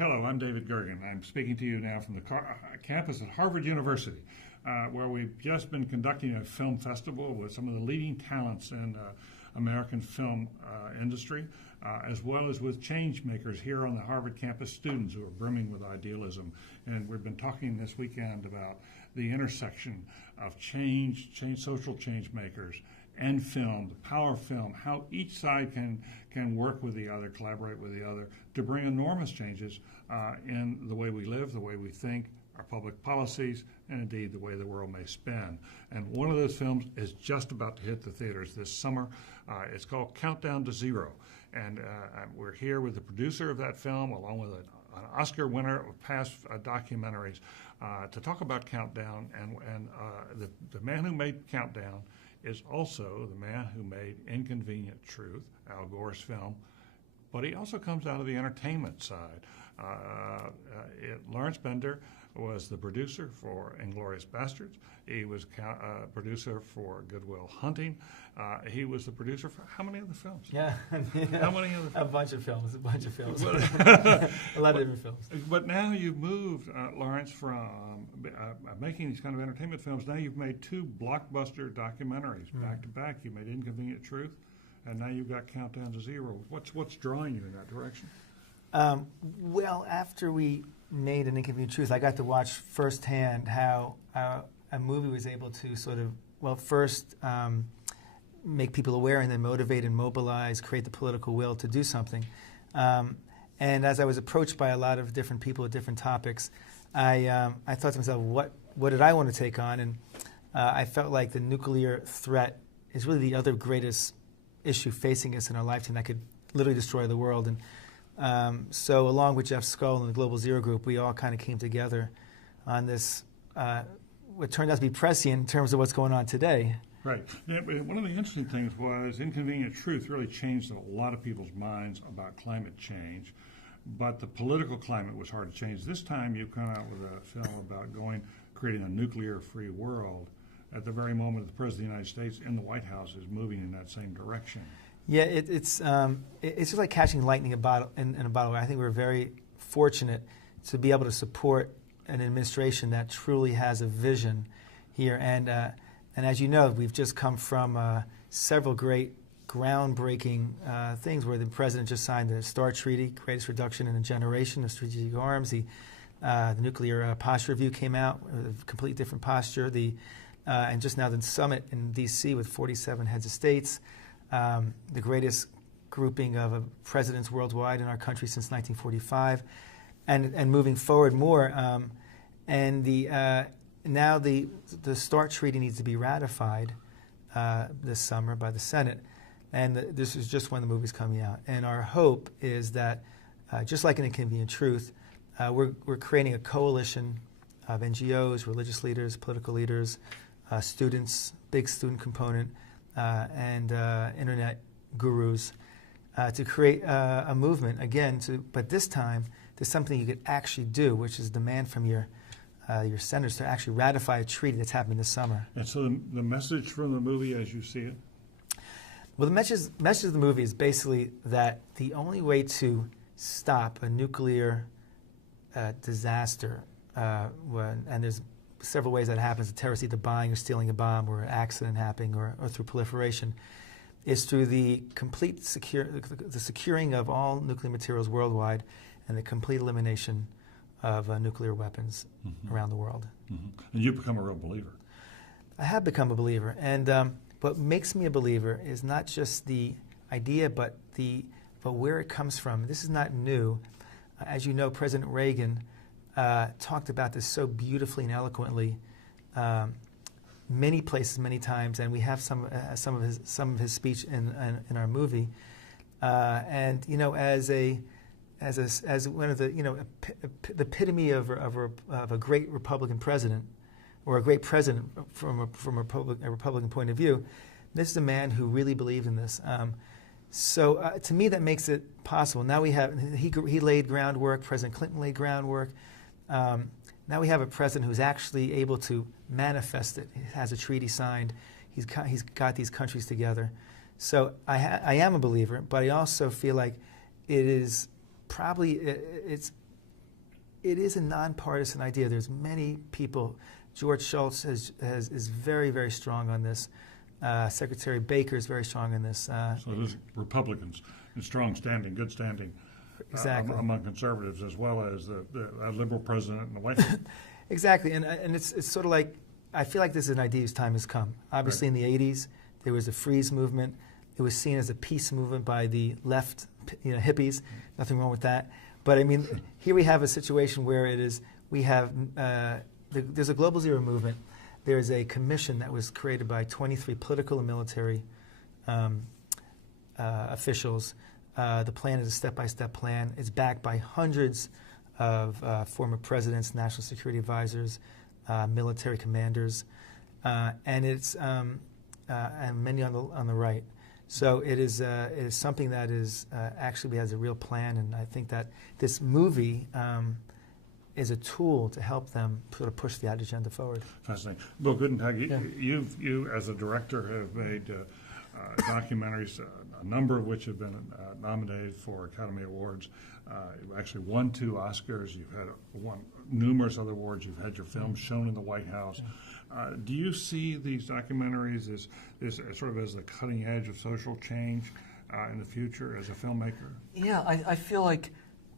Hello, I'm David Gergen. I'm speaking to you now from the campus at Harvard University, where we've just been conducting a film festival with some of the leading talents in American film industry, as well as with change makers here on the Harvard campus, students who are brimming with idealism. And we've been talking this weekend about the intersection of social change makers, and film, the power of film, how each side can work with the other, collaborate with the other, to bring enormous changes in the way we live, the way we think, our public policies, and indeed the way the world may spin. And one of those films is just about to hit the theaters this summer. It's called Countdown to Zero. And we're here with the producer of that film, along with an Oscar winner of past documentaries, to talk about Countdown. And the man who made Countdown is also the man who made Inconvenient Truth, Al Gore's film, but he also comes out of the entertainment side. Lawrence Bender was the producer for Inglourious Basterds. He was producer for Good Will Hunting. He was the producer for how many other films? Yeah. How many other films? A bunch of films. A lot of different films. But now you've moved, Lawrence, from making these kind of entertainment films. Now you've made two blockbuster documentaries back to back. You made Inconvenient Truth, and now you've got Countdown to Zero. What's drawing you in that direction? Well, after we made An Inconvenient Truth, I got to watch firsthand how a movie was able to sort of, first make people aware and then motivate and mobilize, create the political will to do something. And as I was approached by a lot of different people with different topics, I thought to myself, what did I want to take on? And I felt like the nuclear threat is really the other greatest issue facing us in our lifetime that could literally destroy the world. And so along with Jeff Skull and the Global Zero Group, we all kind of came together on this, what turned out to be prescient in terms of what's going on today. Right. Yeah, one of the interesting things was Inconvenient Truth really changed a lot of people's minds about climate change, but the political climate was hard to change. This time you come out with a film about creating a nuclear-free world at the very moment the President of the United States in the White House is moving in that same direction. Yeah, it's just like catching lightning in a bottle. I think we're very fortunate to be able to support an administration that truly has a vision here. And as you know, we've just come from several great groundbreaking things where the president just signed the START Treaty, greatest reduction in a generation of strategic arms. The nuclear posture review came out with a completely different posture. And just now the summit in D.C. with 47 heads of states, the greatest grouping of presidents worldwide in our country since 1945, and moving forward more. Now the START Treaty needs to be ratified this summer by the Senate, and this is just when the movie's coming out. And our hope is that, just like in Inconvenient Truth, we're creating a coalition of NGOs, religious leaders, political leaders, students, big student component, and internet gurus to create a movement again. But this time, there's something you could actually do, which is demand from your senators to actually ratify a treaty that's happening this summer. And so the message from the movie, as you see it? Well, the message of the movie is basically that the only way to stop a nuclear disaster, and there's several ways that happens, a terrorist either buying or stealing a bomb, or an accident happening, or through proliferation, is through the complete securing of all nuclear materials worldwide and the complete elimination of nuclear weapons around the world. Mm-hmm. And you've become a real believer. I have become a believer. And what makes me a believer is not just the idea, but where it comes from. This is not new. As you know, President Reagan talked about this so beautifully and eloquently, many places, many times, and we have some of his speech in our movie. And you know, as one of the the epitome of a great Republican president, or a great president from a Republican point of view, this is a man who really believed in this. So to me, that makes it possible. Now he laid groundwork. President Clinton laid groundwork. Now we have a president who's actually able to manifest it. He has a treaty signed. He's got these countries together. So I am a believer, but I also feel like it is probably it is a nonpartisan idea. There's many people. George Shultz is very, very strong on this. Secretary Baker is very strong on this. So there's Republicans in strong standing, good standing, exactly, among conservatives, as well as the liberal president in the White House. Exactly, and it's sort of like, I feel like this is an idea whose time has come. Obviously, in the 80s, there was a freeze movement. It was seen as a peace movement by the left, hippies. Nothing wrong with that. But I mean, here we have a situation where there's a Global Zero movement. There's a commission that was created by 23 political and military officials. The plan is a step-by-step plan. It's backed by hundreds of former presidents, national security advisors, military commanders, and it's and many on the right. So it is something that is actually has a real plan, and I think that this movie is a tool to help them sort of push that agenda forward. Fascinating. Bill Guttentag, you as a director have made documentaries, a number of which have been nominated for Academy Awards. You actually won 2 Oscars. You've had won numerous other awards. You've had your films shown in the White House. Do you see these documentaries as sort of as the cutting edge of social change in the future as a filmmaker? Yeah, I feel like,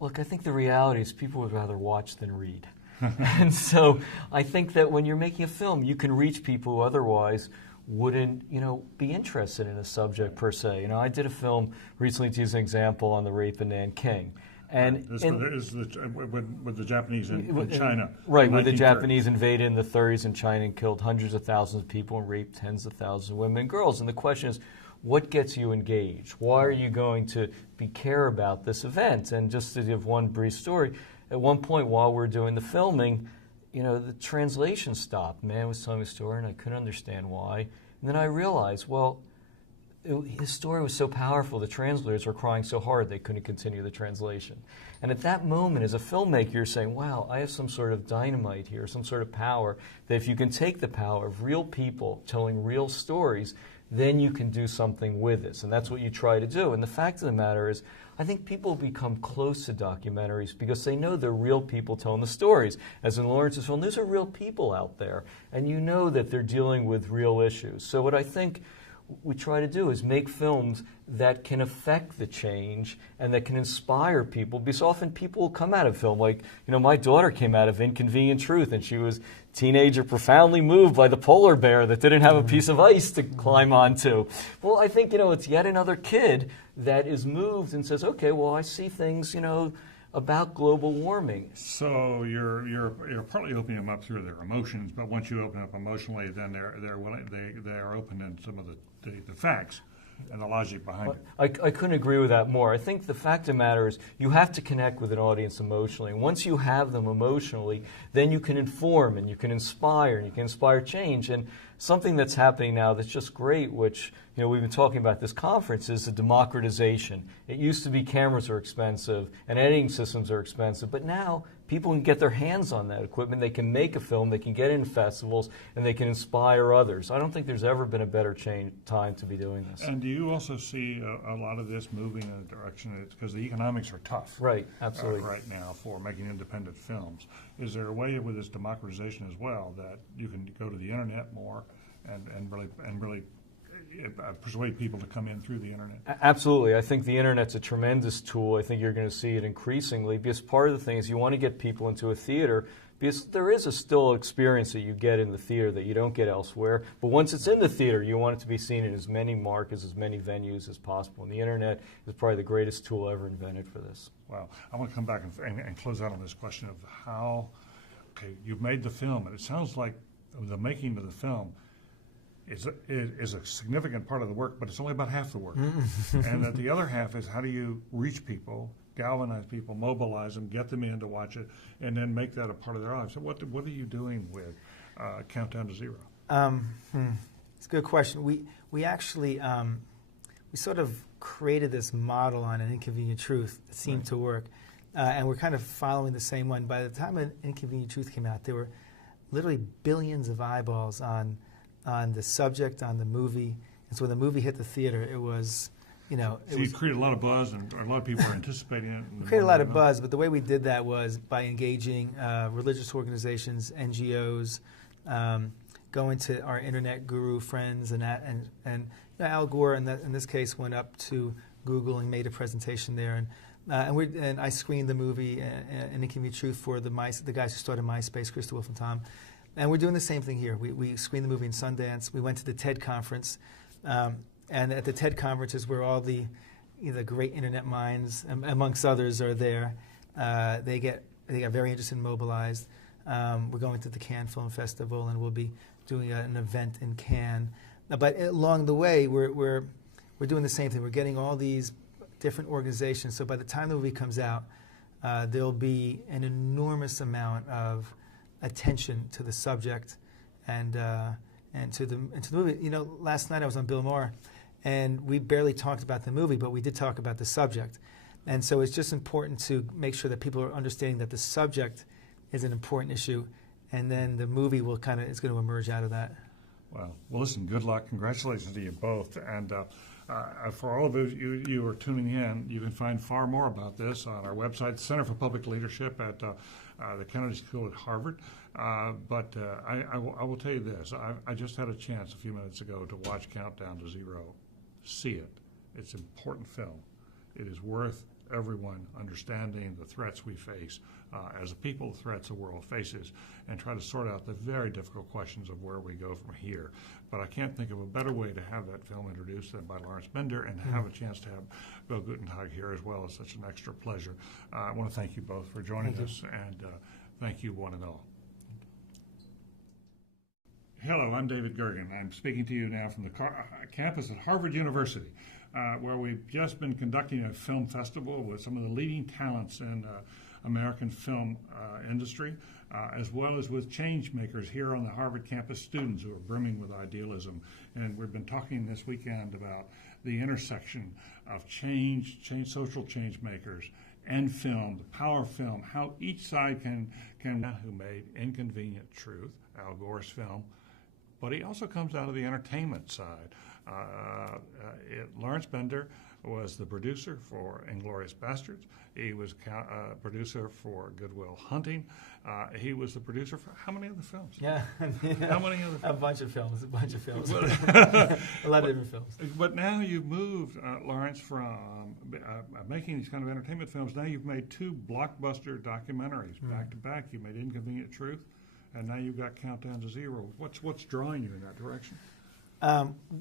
look, I think the reality is people would rather watch than read. And so I think that when you're making a film, you can reach people who otherwise wouldn't, be interested in a subject per se. I did a film recently, to use an example, on the rape of Nanking. And with the Japanese in China. Right, when the Japanese invaded in the 30s in China and killed hundreds of thousands of people and raped tens of thousands of women and girls. And the question is, what gets you engaged? Why are you going to care about this event? And just to give one brief story, at one point while we were doing the filming, the translation stopped. Man was telling me a story and I couldn't understand why. And then I realized, well, his story was so powerful, the translators were crying so hard they couldn't continue the translation. And at that moment, as a filmmaker, you're saying, wow, I have some sort of dynamite here, some sort of power, that if you can take the power of real people telling real stories, then you can do something with this. And that's what you try to do. And the fact of the matter is, I think people become close to documentaries because they know they're real people telling the stories. As in Lawrence's film, these are real people out there. And you know that they're dealing with real issues. So what I think we try to do is make films that can affect the change and that can inspire people, because often people will come out of film like, my daughter came out of Inconvenient Truth and she was a teenager profoundly moved by the polar bear that didn't have a piece of ice to climb onto. Well, I think, it's yet another kid that is moved and says, okay, well, I see things, about global warming. So you're partly opening them up through their emotions, but once you open up emotionally, then they are open in some of the facts and the logic behind it. I couldn't agree with that more. I think the fact of the matter is you have to connect with an audience emotionally. And once you have them emotionally, then you can inform and you can inspire and you can inspire change. And something that's happening now that's just great, which we've been talking about at this conference, is the democratization. It used to be cameras are expensive and editing systems are expensive, but now people can get their hands on that equipment. They can make a film, they can get in festivals, and they can inspire others. I don't think there's ever been a better time to be doing this. And do you also see a lot of this moving in a direction, because the economics are tough right, absolutely. Right now for making independent films? Is there a way with this democratization as well that you can go to the internet more and really persuade people to come in through the internet? Absolutely. I think the internet's a tremendous tool. I think you're going to see it increasingly, because part of the thing is you want to get people into a theater, because there is a still experience that you get in the theater that you don't get elsewhere. But once it's in the theater, you want it to be seen in as many markets, as many venues as possible. And the internet is probably the greatest tool ever invented for this. Well, I want to come back and close out on this question of how, you've made the film, and it sounds like the making of the film is a significant part of the work, but it's only about half the work. And that the other half is how do you reach people, galvanize people, mobilize them, get them in to watch it, and then make that a part of their lives. So what are you doing with Countdown to Zero? It's a good question. We actually we sort of created this model on An Inconvenient Truth that seemed to work, and we're kind of following the same one. By the time An Inconvenient Truth came out, there were literally billions of eyeballs on the subject, on the movie. And so when the movie hit the theater, it was So you create a lot of buzz, and a lot of people are anticipating it. We created a lot of buzz, but the way we did that was by engaging religious organizations, NGOs, going to our internet guru friends, and Al Gore in this case went up to Google and made a presentation there, and I screened the movie and It Can Be Truth for the guys who started MySpace, Krista Wolf and Tom, and we're doing the same thing here. We screened the movie in Sundance. We went to the TED conference. And at the TED conference is where all the great internet minds, amongst others, are there. They get very interested and mobilized. We're going to the Cannes Film Festival, and we'll be doing an event in Cannes. But along the way, we're doing the same thing. We're getting all these different organizations. So by the time the movie comes out, there'll be an enormous amount of attention to the subject and to the movie. Last night I was on Bill Maher, and we barely talked about the movie, but we did talk about the subject. And so it's just important to make sure that people are understanding that the subject is an important issue, and then the movie is going to emerge out of that. Well, listen, good luck. Congratulations to you both. And for all of you who are tuning in, you can find far more about this on our website, Center for Public Leadership at the Kennedy School at Harvard. But I will tell you this. I just had a chance a few minutes ago to watch Countdown to Zero. See it. It's an important film. It is worth everyone understanding the threats we face as a people, the threats the world faces, and try to sort out the very difficult questions of where we go from here. But I can't think of a better way to have that film introduced than by Lawrence Bender, and have a chance to have Bill Guttentag here as well. Is such an extra pleasure. I want to thank you both for joining us, and thank you one and all. Hello, I'm David Gergen. I'm speaking to you now from the campus at Harvard University, where we've just been conducting a film festival with some of the leading talents in American film industry, as well as with change makers here on the Harvard campus, students who are brimming with idealism. And we've been talking this weekend about the intersection of social change makers and film, the power of film, how each side can who made Inconvenient Truth, Al Gore's film, but he also comes out of the entertainment side. Lawrence Bender was the producer for Inglourious Basterds. He was producer for Good Will Hunting. He was the producer for how many other films? Yeah. How many other films? A bunch of films. A lot of different films. But now you've moved, Lawrence, from making these kind of entertainment films. Now you've made two blockbuster documentaries back to back. You made Inconvenient Truth, and now you've got Countdown to Zero. What's drawing you in that direction?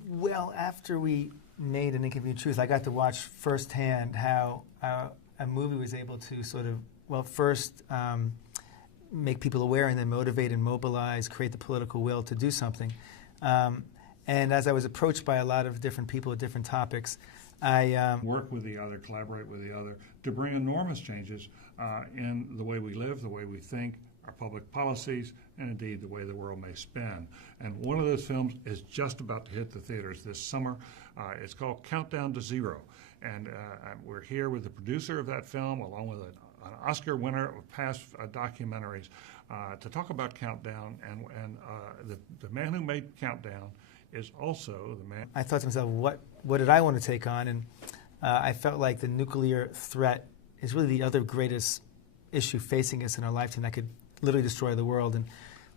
Well, after we made An Inconvenient Truth, I got to watch firsthand how a movie was able to first make people aware and then motivate and mobilize, create the political will to do something. And as I was approached by a lot of different people with different topics, I work with the other, collaborate with the other to bring enormous changes in the way we live, the way we think, our public policies, and indeed the way the world may spin. And one of those films is just about to hit the theaters this summer. It's called Countdown to Zero. And we're here with the producer of that film, along with an Oscar winner of past documentaries, to talk about Countdown. And the man who made Countdown is also the man. I thought to myself, what did I want to take on? And I felt like the nuclear threat is really the other greatest issue facing us in our lifetime that could literally destroy the world.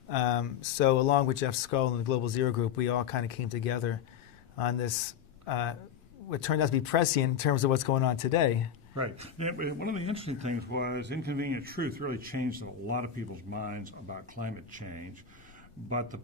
And so along with Jeff Skull and the Global Zero Group, we all kind of came together on this, what turned out to be prescient in terms of what's going on today. Right. Yeah, one of the interesting things was Inconvenient Truth really changed a lot of people's minds about climate change, but the